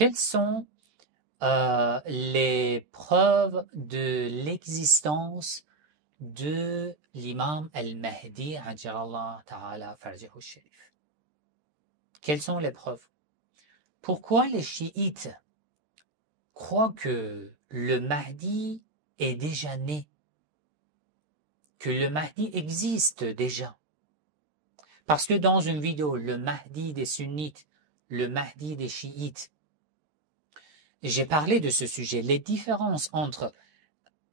quelles sont les preuves de l'existence de l'imam al-Mahdi, ajjalallahu ta'ala farjahu sharif? Quelles sont les preuves? Pourquoi les chiites croient que le Mahdi est déjà né, que le Mahdi existe déjà? Parce que dans une vidéo, le Mahdi des sunnites, le Mahdi des chiites, j'ai parlé de ce sujet, les différences entre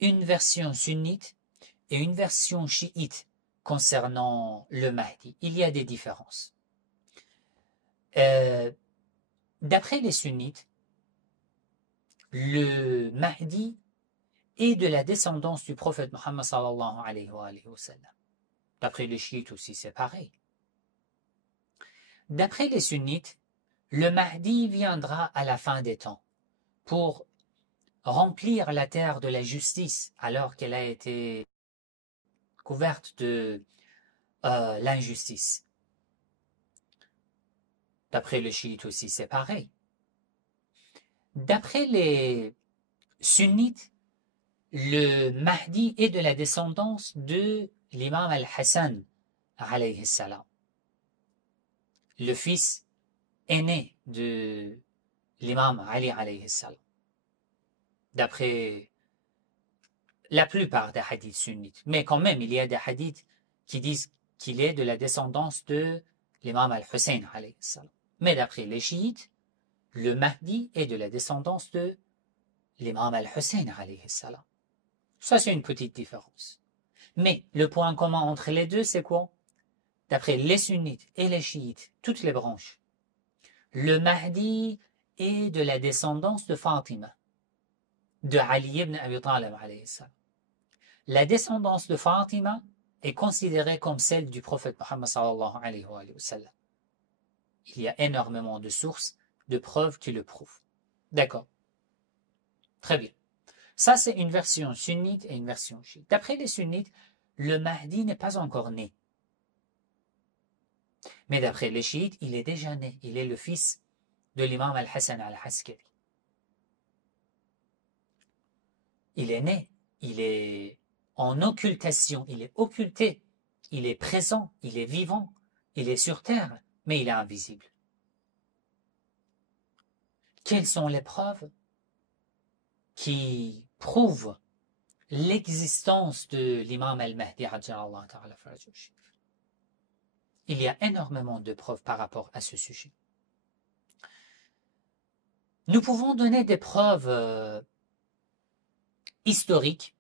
une version sunnite et une version chiite concernant le Mahdi. Il y a des différences. D'après les sunnites, le Mahdi est de la descendance du prophète Mohammed sallallahu alayhi wa sallam. D'après les chiites aussi, c'est pareil. D'après les sunnites, le Mahdi viendra à la fin des temps pour remplir la terre de la justice alors qu'elle a été couverte de l'injustice. D'après les chiites aussi, c'est pareil. D'après les sunnites, le Mahdi est de la descendance de l'imam al-Hassan, alayhi salam, le fils aîné de l'imam Ali, alayhi salam. D'après la plupart des hadiths sunnites. Mais quand même, il y a des hadiths qui disent qu'il est de la descendance de l'imam al-Hussein, alayhi salam. Mais d'après les chiites, le Mahdi est de la descendance de l'imam al-Hussein, alayhi salam. Ça, c'est une petite différence. Mais le point commun entre les deux, c'est quoi? D'après les sunnites et les chiites, toutes les branches, le Mahdi est de la descendance de Fatima, de Ali ibn Abi Talib, alayhi salam. La descendance de Fatima est considérée comme celle du prophète Muhammad sallallahu alayhi wa sallam. Il y a énormément de sources, de preuves qui le prouvent. D'accord. Très bien. Ça, c'est une version sunnite et une version chiite. D'après les sunnites, le Mahdi n'est pas encore né. Mais d'après les chiites, il est déjà né. Il est le fils de l'imam al-Hassan al-Askari. Il est né. Il est en occultation. Il est occulté. Il est présent. Il est vivant. Il est sur terre. Mais il est invisible. Quelles sont les preuves qui prouvent l'existence de l'imam al-Mahdi ajjalallahu ta'ala farjahu sharif? Il y a énormément de preuves par rapport à ce sujet. Nous pouvons donner des preuves historiques,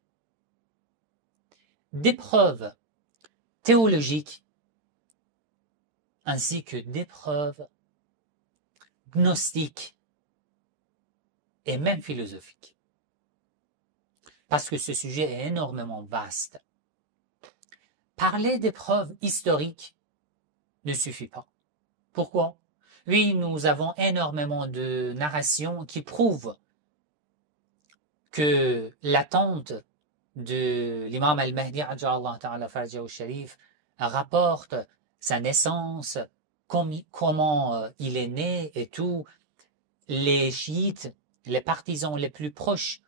des preuves théologiques, ainsi que des preuves gnostiques et même philosophiques. Parce que ce sujet est énormément vaste. Parler des preuves historiques ne suffit pas. Pourquoi? Oui, nous avons énormément de narrations qui prouvent que l'attente de l'imam al-Mahdi ajjalallahu ta'ala farjahu sharif rapporte sa naissance, comment il est né et tout. Les chiites, les partisans les plus proches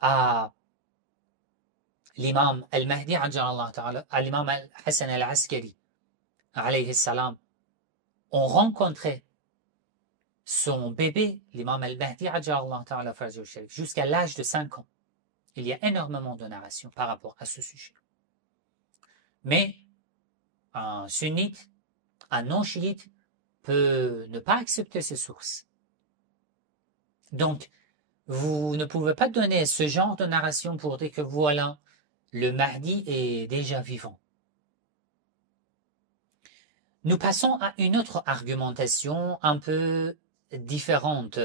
à l'imam al-Mahdi ajjalallahu ta'ala, à l'imam al-Hassan al-Askari alayhi salam, ont rencontré son bébé, l'imam al-Mahdi ajjalallahu ta'ala farjahu sharif, jusqu'à l'âge de 5 ans. Il y a énormément de narrations par rapport à ce sujet. Mais un sunnite, un non-chiite peut ne pas accepter ces sources. Donc, vous ne pouvez pas donner ce genre de narration pour dire que voilà, le Mahdi est déjà vivant. Nous passons à une autre argumentation un peu différente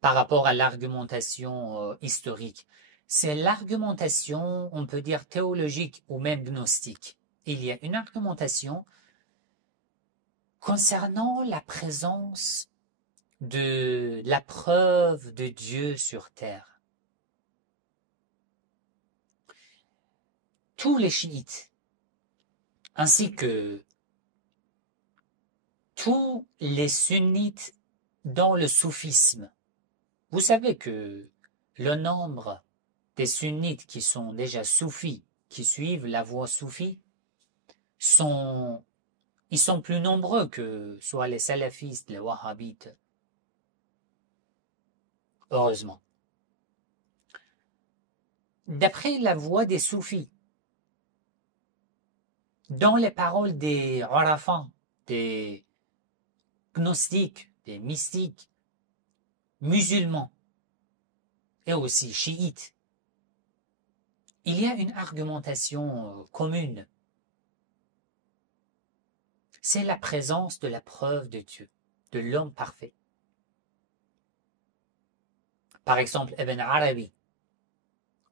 par rapport à l'argumentation historique. C'est l'argumentation, on peut dire théologique ou même gnostique. Il y a une argumentation concernant la présence de la preuve de Dieu sur terre. Tous les chiites, ainsi que tous les sunnites dans le soufisme, Vous savez que le nombre des sunnites qui sont déjà soufis, qui suivent la voie soufie, ils sont plus nombreux que soit les salafistes, les wahhabites, heureusement. D'après la voie des soufis, dans les paroles des Arafans, des gnostiques, des mystiques, musulmans et aussi chiites, il y a une argumentation commune. C'est la présence de la preuve de Dieu, de l'homme parfait. Par exemple, Ibn Arabi,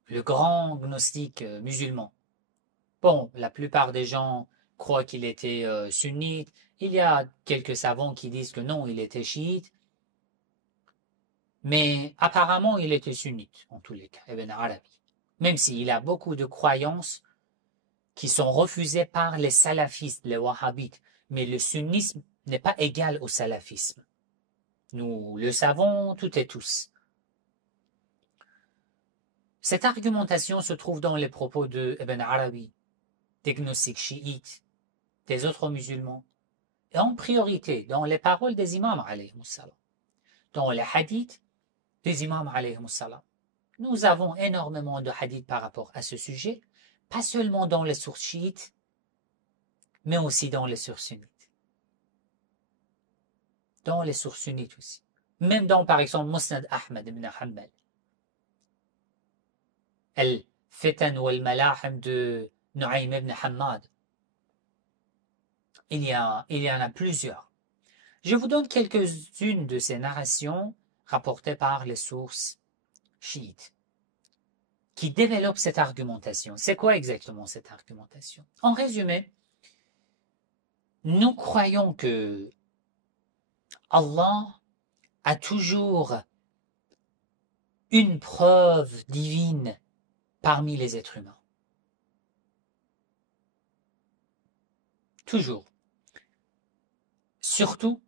le grand gnostique musulman. Bon, la plupart des gens croient qu'il était sunnite. Il y a quelques savants qui disent que non, il était chiite. Mais apparemment, il était sunnite, en tous les cas, Ibn Arabi. Même s'il a beaucoup de croyances qui sont refusées par les salafistes, les wahhabites. Mais le sunnisme n'est pas égal au salafisme. Nous le savons toutes et tous. Cette argumentation se trouve dans les propos de Ibn Arabi, des gnostiques chiites, des autres musulmans, et en priorité dans les paroles des imams alayhimus salam, dans les hadiths des imams alayhimus salam. Nous avons énormément de hadiths par rapport à ce sujet, pas seulement dans les sources chiites, mais aussi dans les sources sunnites. Dans les sources sunnites aussi. Même dans, par exemple, Musnad Ahmad ibn Hanbal. Al-Fitan ou Al-Malahim de Nu'aym ibn Hammad. Il y en a plusieurs. Je vous donne quelques-unes de ces narrations rapportées par les sources chiites qui développent cette argumentation. C'est quoi exactement cette argumentation? En résumé, nous croyons que Allah a toujours une preuve divine parmi les êtres humains. Toujours. Surtout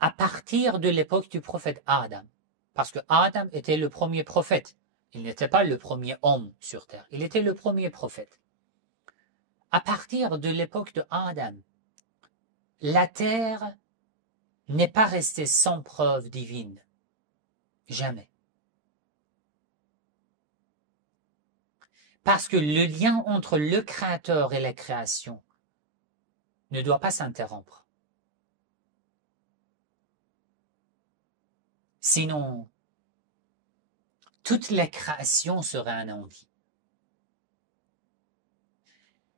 à partir de l'époque du prophète Adam. Parce que Adam était le premier prophète. Il n'était pas le premier homme sur terre. Il était le premier prophète. À partir de l'époque de Adam, la terre n'est pas restée sans preuve divine. Jamais. Parce que le lien entre le Créateur et la création ne doit pas s'interrompre. Sinon, toute la création serait anéantie.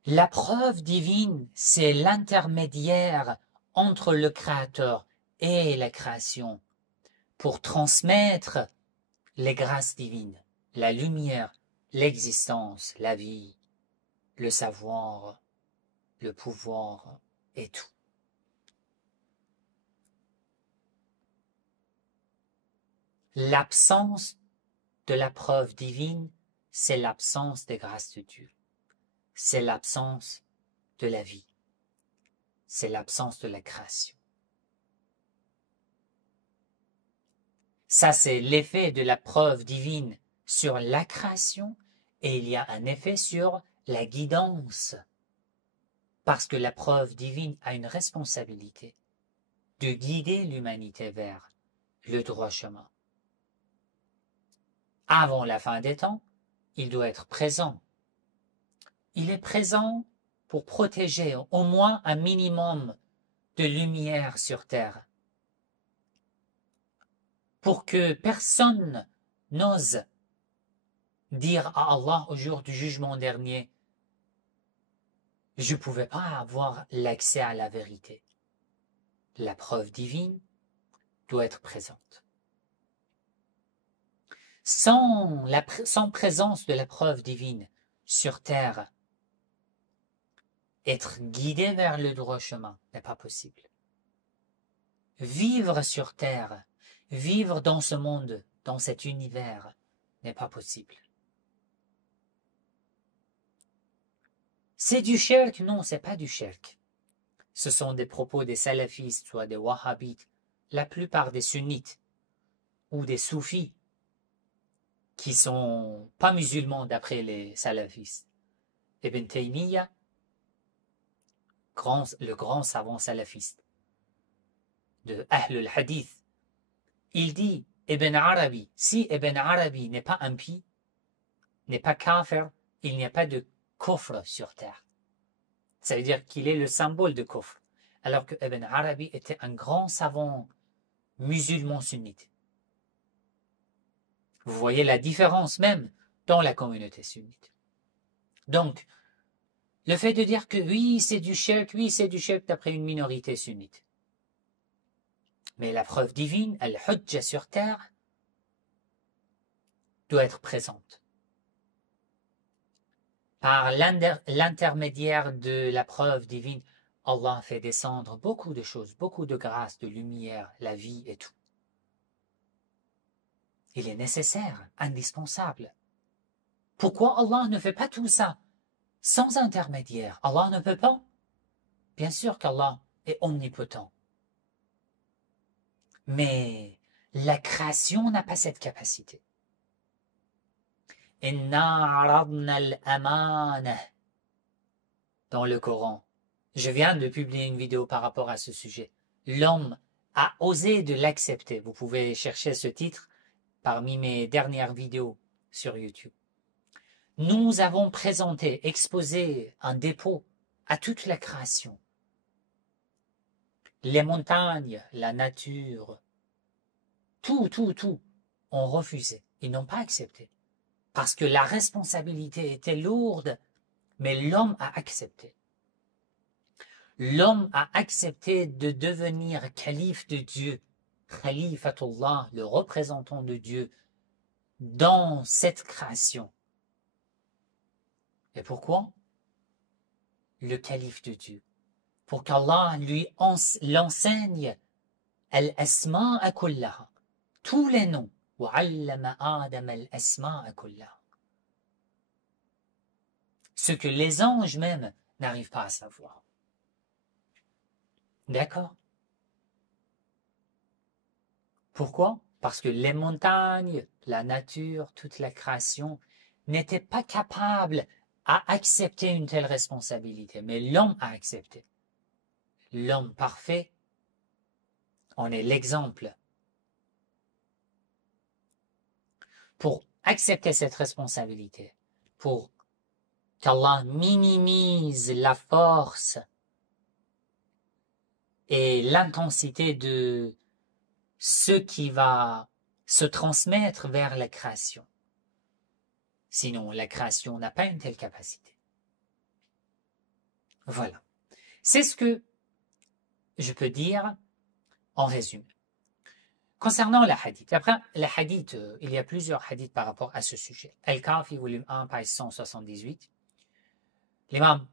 La preuve divine, c'est l'intermédiaire entre le Créateur et la création pour transmettre les grâces divines, la lumière, l'existence, la vie, le savoir, le pouvoir et tout. L'absence de la preuve divine, c'est l'absence des grâces de Dieu. C'est l'absence de la vie. C'est l'absence de la création. Ça, c'est l'effet de la preuve divine sur la création et il y a un effet sur la guidance. Parce que la preuve divine a une responsabilité de guider l'humanité vers le droit chemin. Avant la fin des temps, il doit être présent. Il est présent pour protéger au moins un minimum de lumière sur terre. Pour que personne n'ose dire à Allah au jour du jugement dernier, je ne pouvais pas avoir l'accès à la vérité. La preuve divine doit être présente. Sans présence de la preuve divine sur terre, être guidé vers le droit chemin n'est pas possible. Vivre sur terre, vivre dans ce monde, dans cet univers, n'est pas possible. C'est du shirk? Non, c'est pas du shirk. Ce sont des propos des salafistes, soit des wahhabites, la plupart des sunnites ou des soufis qui sont pas musulmans d'après les salafistes. Ibn Taymiyyah, le grand savant salafiste de Ahl al-Hadith, il dit Ibn Arabi, si Ibn Arabi n'est pas impie, n'est pas kafir, il n'y a pas de kufr sur terre. Ça veut dire qu'il est le symbole de kufr. Alors que Ibn Arabi était un grand savant musulman sunnite. Vous voyez la différence même dans la communauté sunnite. Donc, le fait de dire que oui, c'est du shirk d'après une minorité sunnite. Mais la preuve divine, al-hujja sur terre, doit être présente. Par l'intermédiaire de la preuve divine, Allah fait descendre beaucoup de choses, beaucoup de grâce, de lumière, la vie et tout. Il est nécessaire, indispensable. Pourquoi Allah ne fait pas tout ça sans intermédiaire? Allah ne peut pas. Bien sûr qu'Allah est omnipotent. Mais la création n'a pas cette capacité. Inna aradna al-amana dans le Coran. Je viens de publier une vidéo par rapport à ce sujet. L'homme a osé de l'accepter. Vous pouvez chercher ce titre parmi mes dernières vidéos sur YouTube. Nous avons présenté, exposé un dépôt à toute la création. Les montagnes, la nature, tout ont refusé. Ils n'ont pas accepté. Parce que la responsabilité était lourde, mais l'homme a accepté. L'homme a accepté de devenir calife de Dieu, Khalifatullah, le représentant de Dieu, dans cette création. Et pourquoi? Le calife de Dieu. Pour qu'Allah lui l'enseigne al-asma'a kullaha, tous les noms. وَعَلَّمَ آدَمَ الْأَسْمَاءَ كُلَّهَا. Ce que les anges même n'arrivent pas à savoir. D'accord? Pourquoi? Parce que les montagnes, la nature, toute la création n'étaient pas capables à accepter une telle responsabilité. Mais l'homme a accepté. L'homme parfait en est l'exemple. Pour accepter cette responsabilité, pour qu'Allah minimise la force et l'intensité de ce qui va se transmettre vers la création. Sinon, la création n'a pas une telle capacité. Voilà. C'est ce que je peux dire en résumé. Concernant la hadith, après la hadith, il y a plusieurs hadiths par rapport à ce sujet. Al-Kafi, volume 1, page 178. L'imam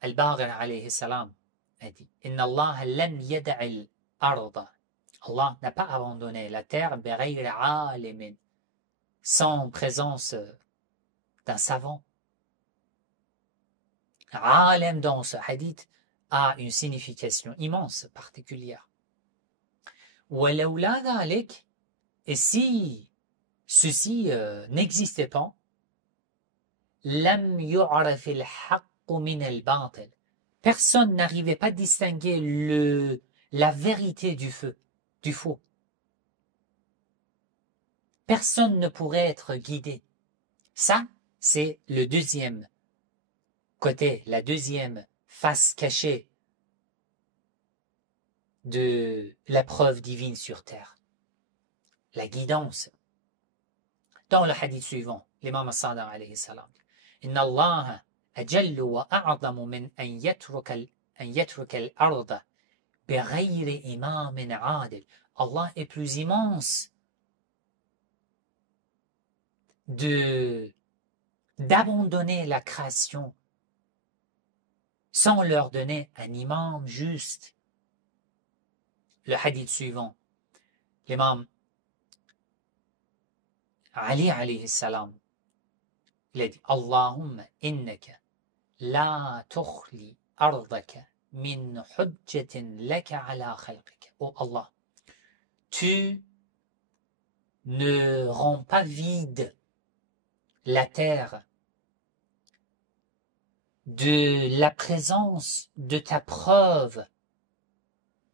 Al-Baqir alayhi salam a dit Inna Allah lam yada'il arda. Allah n'a pas abandonné la terre bighayri alimin, sans présence d'un savant. Alim dans ce hadith a une signification immense, particulière. وَلَوْلَا ذَلِكَ, et si ceci n'existait pas, لَمْ يُعْرَفِ الْحَقُّ مِنَ الْبَاطِلِ, personne n'arrivait pas à distinguer la vérité du faux. Personne ne pourrait être guidé. Ça, c'est le deuxième côté, la deuxième face cachée de la preuve divine sur terre. La guidance. Dans le hadith suivant, l'imam as-Sadiq alayhi salam dit Inna Allah ajallu wa a'zamu min an yatruka al-arda bighayri imamin 'adil. Allah est plus immense d'abandonner la création sans leur donner un imam juste. Le hadith suivant, l'imam Ali alayhi salam, il a dit Allahumma innaka la tukhli ardaka min hujjatin laka ala khalqika. Oh Allah, tu ne rend pas vide la terre de la présence de ta preuve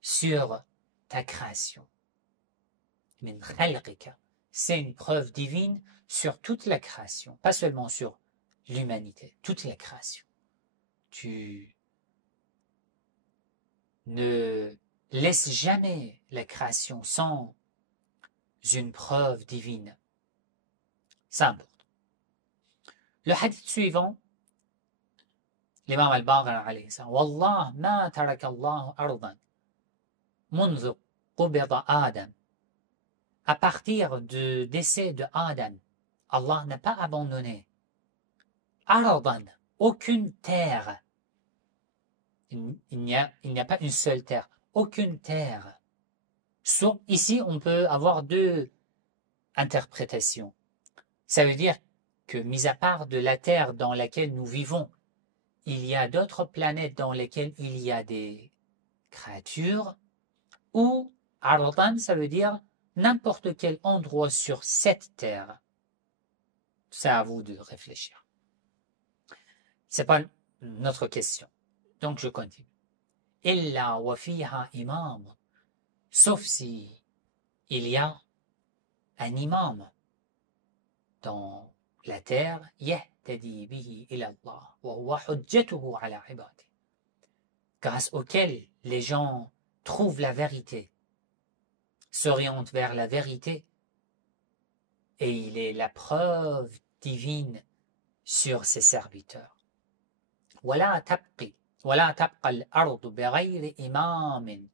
sur ta création. Min khalqika, c'est une preuve divine sur toute la création, pas seulement sur l'humanité, toute la création. Tu ne laisses jamais la création sans une preuve divine. C'est important. Le hadith suivant, l'imam al-Baqir alayhi salam, Wallah ma taraka Allah ardan منذ قبض Adam. À partir du décès de Adam, Allah n'a pas abandonné ardan, aucune terre. Il n'y a pas une seule terre, aucune terre. Ici, on peut avoir deux interprétations. Ça veut dire que, mis à part de la terre dans laquelle nous vivons, il y a d'autres planètes dans lesquelles il y a des créatures, ou ardan, ça veut dire n'importe quel endroit sur cette terre. C'est à vous de réfléchir. C'est pas notre question. Donc je continue. Illa wa fiha imam. Sauf si il y a un imam dans la terre, yahtadi bihi ila Allah wa huwa hujjatuhu ala ibadi, grâce auquel les gens trouvent la vérité, s'orientent vers la vérité, et il est la preuve divine sur ses serviteurs. ولا تبقى الأرض بغير إمام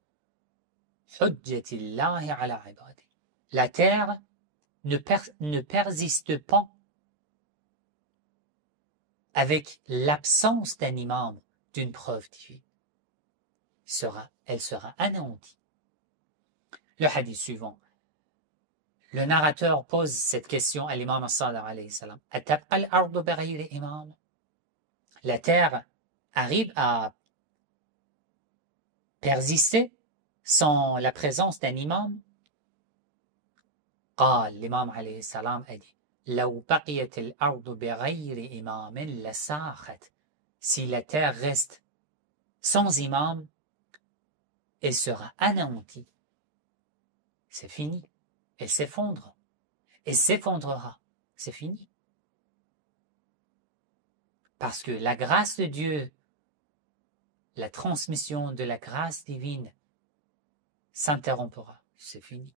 حجة الله على عباده. La terre ne persiste pas avec l'absence d'un imam, d'une preuve divine. Elle sera anéantie. Le hadith suivant. Le narrateur pose cette question à l'imam as-Sadiq alayhi salam. Atabqa al-ardu bighayri imam. La terre arrive à persister sans la présence d'un imam? L'imam alayhi salam a dit لو بقيت الأرض بغير إمام لساخت. Si la terre reste sans imam, elle sera anéantie. C'est fini. Elle s'effondre. Elle s'effondrera. C'est fini. Parce que la grâce de Dieu, la transmission de la grâce divine s'interrompra. C'est fini.